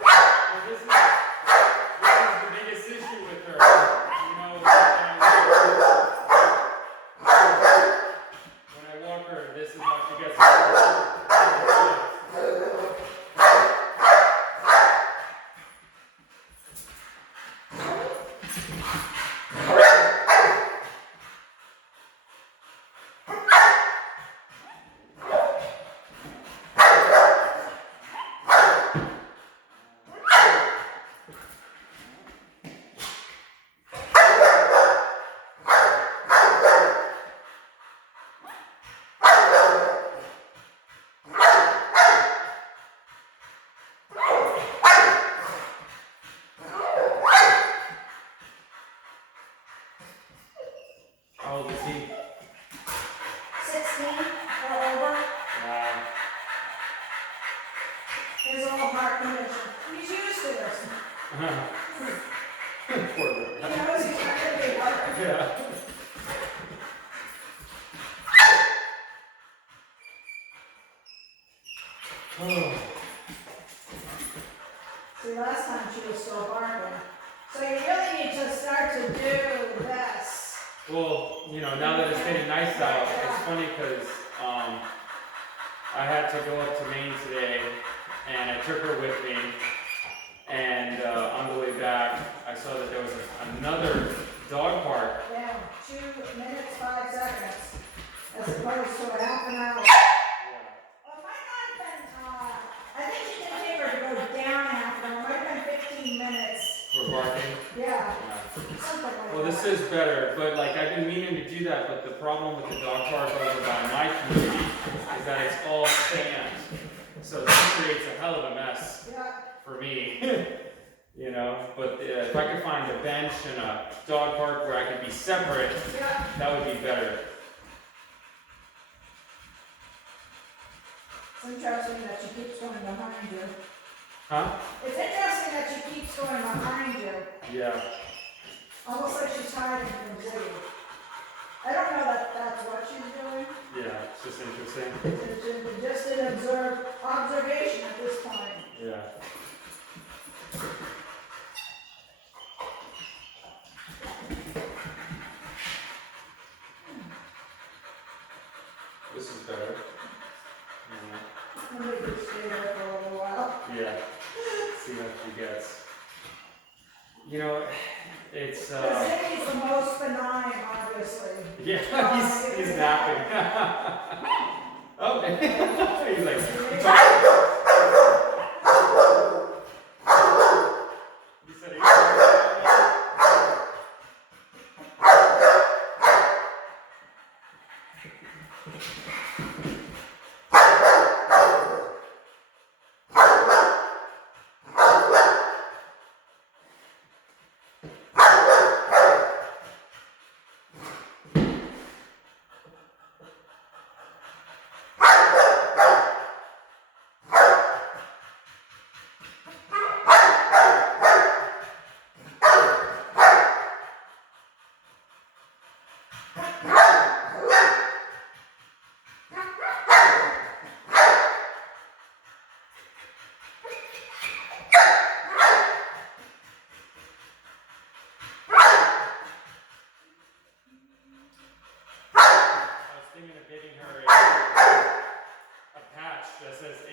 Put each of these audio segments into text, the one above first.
well, this is the biggest issue with her. You know, when I walk her, this is how she gets. How old is he? 16 or over. Wow. His old heart condition. He's used to this. Poor boy. He knows he's not going to be hard. Yeah. Oh. See, last time she was still barking. So you really need to start to do this. Well, you know, now that it's getting nice out, it's funny because I had to go up to Maine today, and I took her with me, and on the way back, I saw that there was another dog park. Yeah, 2 minutes, 5 seconds, as opposed to a half an hour. Well, it might not have been, I think you can take her to go down half an hour. It might have been 15 minutes. For barking. Yeah, something like that. Well, this is better, but like I've been meaning to do that, but the problem with the dog park over by my community is that it's all sand. So this creates a hell of a mess for me, you know, but if I could find a bench and a dog park where I could be separate, that would be better. It's interesting that she keeps going behind you. Huh? It's interesting that she keeps going behind you. Yeah. Almost like she's hiding from Ziggy. I don't know that that's what she's doing. Yeah, it's just interesting. It's just an observation at this point. Yeah. This is better. Maybe just stay there for a little while. Yeah. See what she gets. You know, it's Ziggy's the most benign, obviously. yeah, he's napping. Oh, he's like, he said he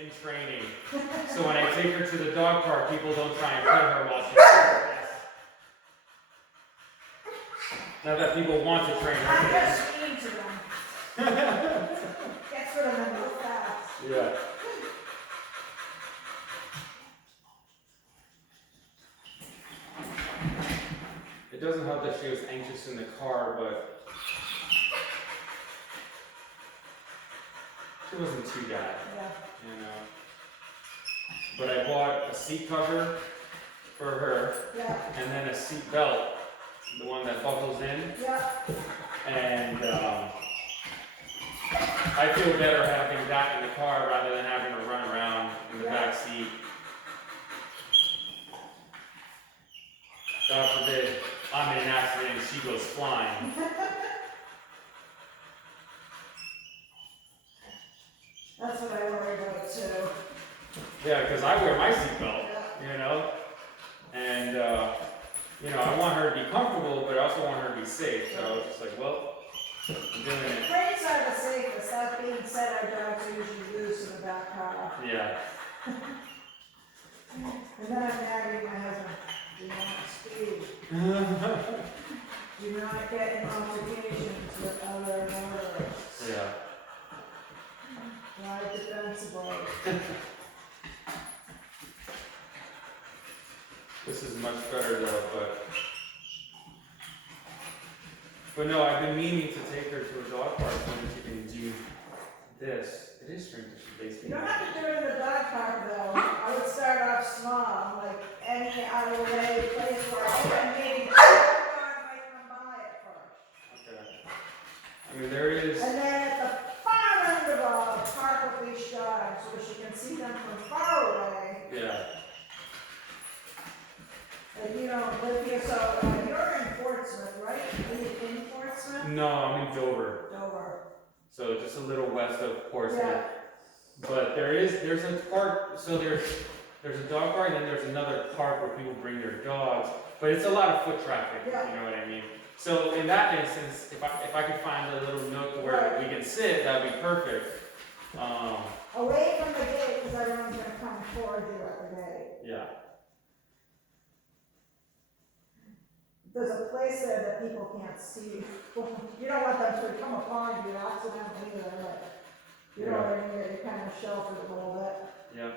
in training. So when I take her to the dog park, people don't try and pet her while she's doing this. Not that people want to train her. I'm just mean to them. Gets rid of them real fast. Yeah. It doesn't help that she was anxious in the car, but she wasn't too bad. Yeah. You know. But I bought a seat cover for her, and then a seat belt, the one that buckles in. Yeah. And I feel better having that in the car rather than having her run around in the back seat. God forbid I'm in an accident and she goes flying. That's what I worry about too. Yeah, because I wear my seatbelt. Yeah. I'm doing it. Crates are the safest. That being said, our dogs are usually loose in the back car. Yeah. And then I'm nagging my husband, do not speed. Do not get in altercations with other motorists. Yeah. Drive defensively. This is much better though, but no, I've been meaning to take her to a dog park so that she can do this. It is strange that she basically. You don't have to do it in the dog park though. I would start off small, like any out of the way place where I think maybe the dog might come by at first. Okay. I mean, there is. And then at the far end of a park with these dogs where she can see them from far away. Yeah. And you don't live here, so you're in Portsmouth, right? Are you in Portsmouth? No, I'm in Dover. Dover. So just a little west of Portsmouth. Yeah. But there's a park, so there's a dog park and then there's another park where people bring their dogs, but it's a lot of foot traffic, Yeah. you know what I mean? So in that instance, if I could find a little nook where we can sit, that'd be perfect. Away from the gate, because everyone's gonna come toward you at the gate. Yeah. There's a place there that people can't see. You don't want them to come upon you accidentally either, but you know what I mean, you're kind of sheltered a little bit. Yep.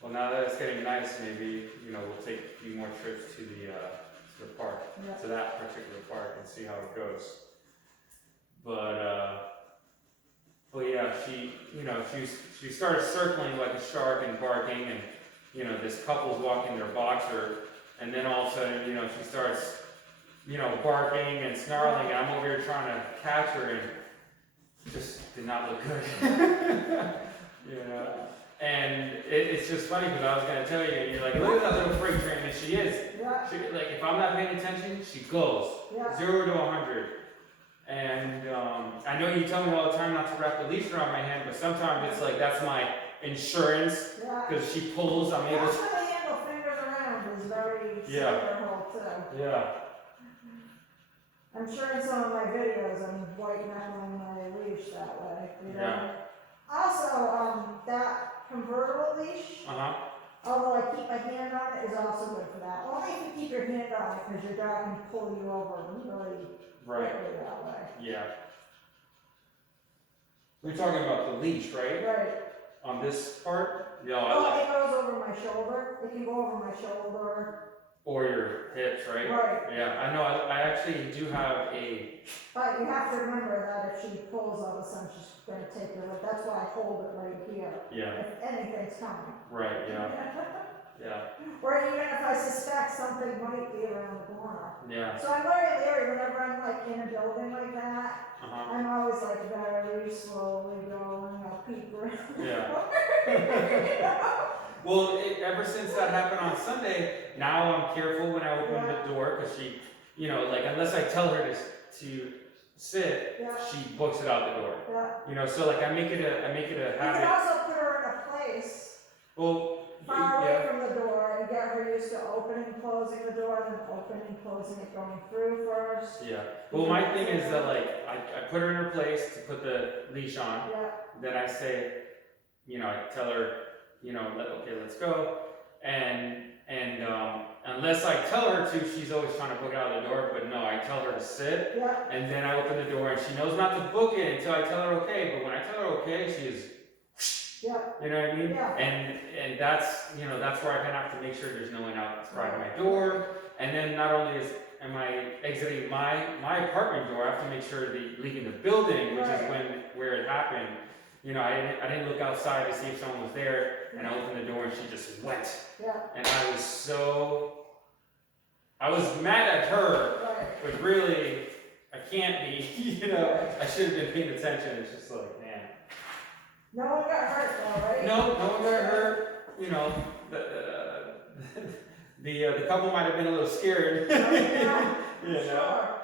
Well, now that it's getting nice, maybe, we'll take a few more trips to the park, Yeah. to that particular park and see how it goes. But yeah, she started circling like a shark and barking, and, this couple's walking their boxer, and then all of a sudden, she starts, barking and snarling, and I'm over here trying to catch her, and it just did not look good. And it's just funny because I was going to tell you, and you're like, look at that little freight train, and she is. Yeah. Like, if I'm not paying attention, she goes. Yeah. 0 to 100. And I know you tell me all the time not to wrap the leash around my hand, but sometimes it's like, that's my insurance, Yeah. because she pulls, I'm able That's to. where the handle fingers around is very Yeah. hold too. Yeah. I'm sure in some of my videos I'm white knuckling my leash that way, Yeah. Also, that convertible leash, although I keep my hand on it, is also good for that. Only if you keep your hand on it, because your dog can pull you over really quickly that way. Yeah. We're talking about the leash, right? Right. On this part? Yeah. It goes over my shoulder. It can go over my shoulder. Or your hips, right? Right. Yeah, I know. I actually do have a. But you have to remember that if she pulls all of a sudden, she's going to take her. That's why I hold it right here. Yeah. If anything's coming. Right. Yeah. Yeah. Or even if I suspect something might be around the corner. Yeah. So I'm very leery whenever I'm like in a building like that. I'm always like very slowly going, I'll peek around. Yeah. Well, ever since that happened on Sunday, now I'm careful when I open the door, because she, unless I tell her to sit, she books it out the door. So like I make it a habit. You can also put her in a place far away from the door and get her used to opening and closing the door, then opening and closing it, going through first. Yeah. Well, my thing is that like I put her in her place to put the leash on. Yeah. Then I say, I tell her, okay, let's go. And unless I tell her to, she's always trying to book it out of the door. But no, I tell her to sit. Yeah. And then I open the door, and she knows not to book it until I tell her okay. But when I tell her okay, she is. Yeah. You know what I mean? Yeah. And that's that's where I kind of have to make sure there's no one outside my door. And then not only am I exiting my apartment door, I have to make sure leaving the building, which is where it happened. I didn't look outside to see if someone was there, and I opened the door and she just went. Yeah. And I was mad at her, but really I can't be. I should have been paying attention. It's just like, man. No one got hurt though, right? No one got hurt. The couple might have been a little scared. Sure.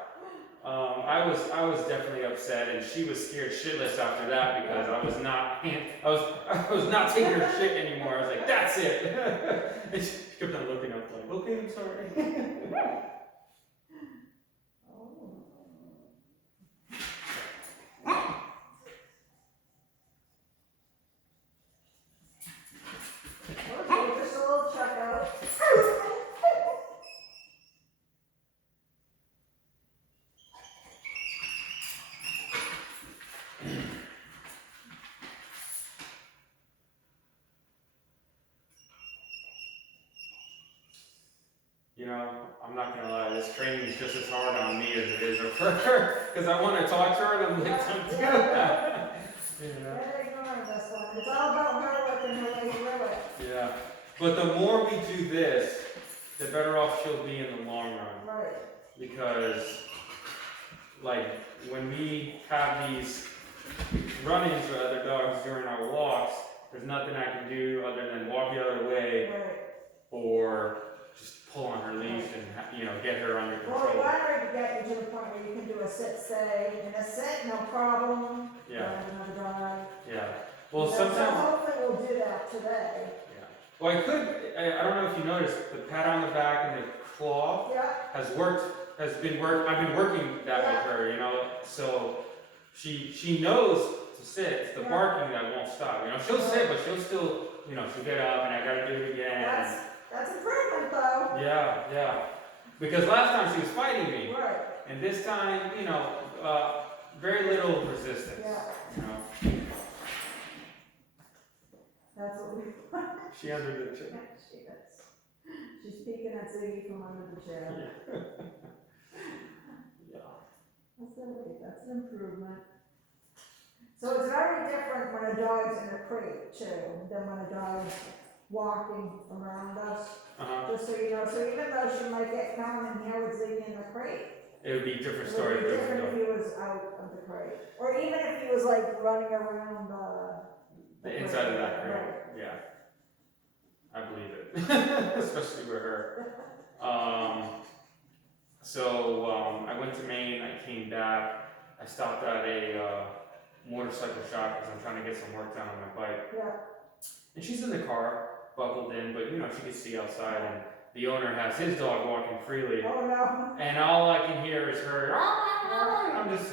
I was definitely upset, and she was scared shitless after that, because I was not taking her shit anymore. I was like, that's it. And she kept on looking up like, okay, I'm sorry. you know, I'm not gonna lie, this training is just as hard on me as it is for her, because I want to talk to her and I'm like, don't do that. You know? Better ignore this one. It's all about her working her way through it. Yeah, but the more we do this, the better off she'll be in the long run. Right. Because, like, when we have these run-ins with other dogs during our walks, there's nothing I can do other than walk the other way, Right. or just pull on her leash and, you know, get her under Well, control. we wanted to get you to the point where you can do a sit-stay, and a sit, no problem. Yeah. Another dog. Yeah. Well, So sometimes. hopefully we'll do that today. Yeah. Well, I don't know if you noticed, the pat on the back and the claw Yeah. I've been working that with her, you know, so she knows to sit. It's the barking that won't stop. You know, she'll sit, but she'll still, you know, she'll get up and I gotta do it again. That's improvement though. Yeah. Because last time she was fighting me. Right. And this time, you know, very little resistance. Yeah. You know. That's what we want. She under the chair. She is. She's peeking at Ziggy from under the chair. Yeah. That's an improvement. So it's very different when a dog's in a crate too, than when a dog's walking around us. Just so you know, so even though she might get down in here with Ziggy in the crate, It would be a different it story. would be different if he was out of the crate. Or even if he was like running around The inside of that crate. Right. Yeah. I believe it. Especially with her. So I went to Maine, I came back, I stopped at a motorcycle shop because I'm trying to get some work done on my bike. Yeah. And she's in the car, buckled in, but you know, she can see outside and the owner has his dog walking freely. Oh no. And all I can hear is her, and I'm just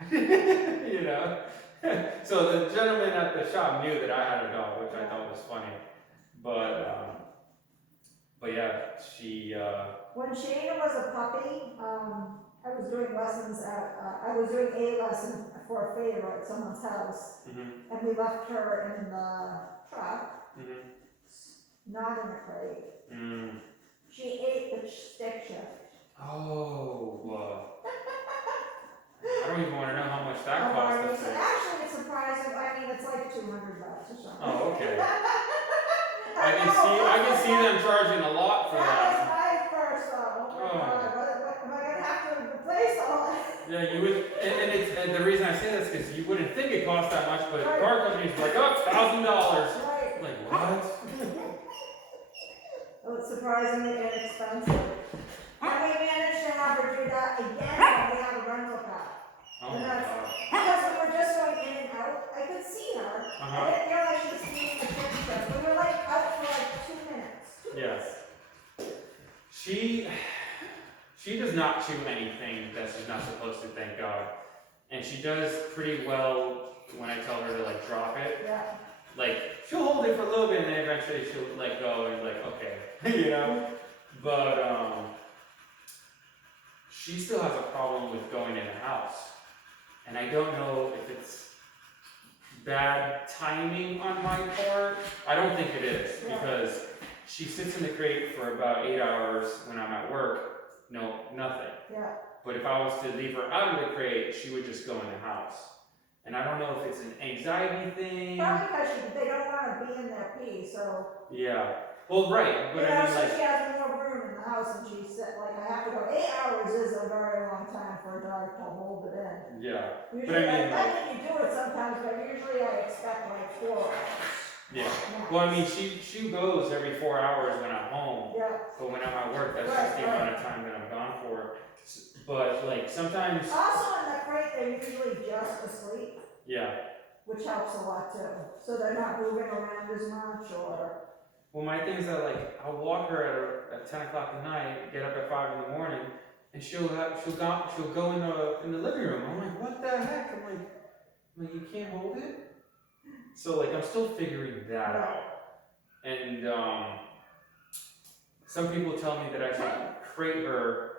like, you know. So the gentleman at the shop knew that I had a dog, which I thought was funny. But yeah, she. When Shayna was a puppy, I was doing lessons I was doing a lesson for a favor at someone's house, and we left her in the truck, not in the crate. She ate the stick shift. Oh. I don't even want to know how much that cost to fix. Actually, it's surprising. I mean, it's like $200 or something. Oh, okay. I can see them charging a lot for That that. was my first thought. Oh my God, what am I gonna have to replace all that? Yeah, you would, and the reason I say this is because you wouldn't think it cost that much, but car companies are like, oh, $1,000. Right. Like, what? Well, it's surprisingly inexpensive. And we managed to have her do that again when we had a rental car. Oh my God. Because we were just going in and out, I could see her. I didn't realize she was eating a chicken strip. We were like out for like 2 minutes. Yes. She does not chew anything that she's not supposed to, thank God. And she does pretty well when I tell her to like drop it. Yeah. Like, she'll hold it for a little bit and then eventually she'll let go and like, okay, you know? But, she still has a problem with going in the house. And I don't know if it's bad timing on my part. I don't think it is, because she sits in the crate for about 8 hours when I'm at work. No, nothing. Yeah. But if I was to leave her out of the crate, she would just go in the house. And I don't know if it's an anxiety thing. Probably because they don't want to be in their pee, so. Yeah. Well, right, but I mean, so like. she has more room in the house, and she said, like, I have to go. 8 hours is a very long time for a dog to hold it in. Yeah. Usually, But I mean, I think you do it sometimes, but usually I expect like 4 hours. Yeah. Well, I mean, she goes every 4 hours when I'm home. Yeah. But when I'm at work, that's just the amount of time that I'm gone for. But like sometimes. Also in the crate, they're usually just asleep. Yeah. Which helps a lot too. So they're not moving around as much or. Well, my thing is that like I'll walk her at 10 o'clock at night, get up at 5 in the morning, and she'll go in the living room. I'm like, what the heck? I'm like you can't hold it. So like I'm still figuring that out. And some people tell me that I should crate her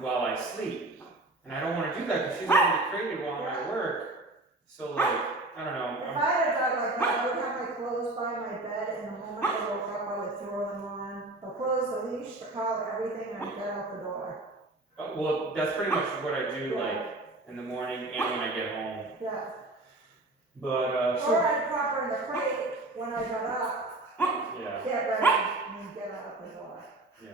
while I sleep, and I don't want to do that because she's going to be crated while I'm at work. So like I don't know. If I had a dog like that, I would have my clothes by my bed, and the moment I woke up, I would throw them on. But clothes leash, the collar, everything, and get out the door. Well, that's pretty much what I do, like, in the morning and when I get home. Yeah. But, Or I'd prop her in the crate when I got up, yeah, get ready, and then get out the door. yeah.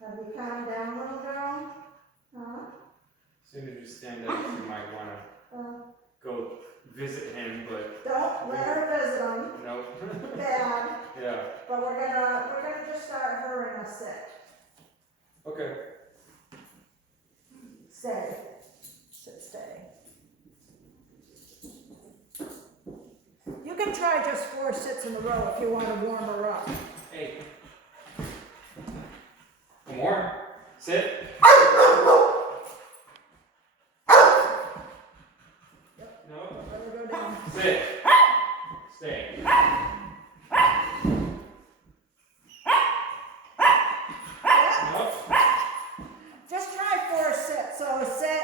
Have you calmed down, little girl? Huh? As soon as you stand up, you might want to go visit him, but Don't let her visit him. nope. Bad. Yeah. But we're gonna just start her in a sit. Okay. Stay. Sit, stay. You can try just 4 sits in a row if you want to warm her up. Hey. Amore, sit. No. Let her go down. Sit. Stay. No. Just try 4 sits. So a sit,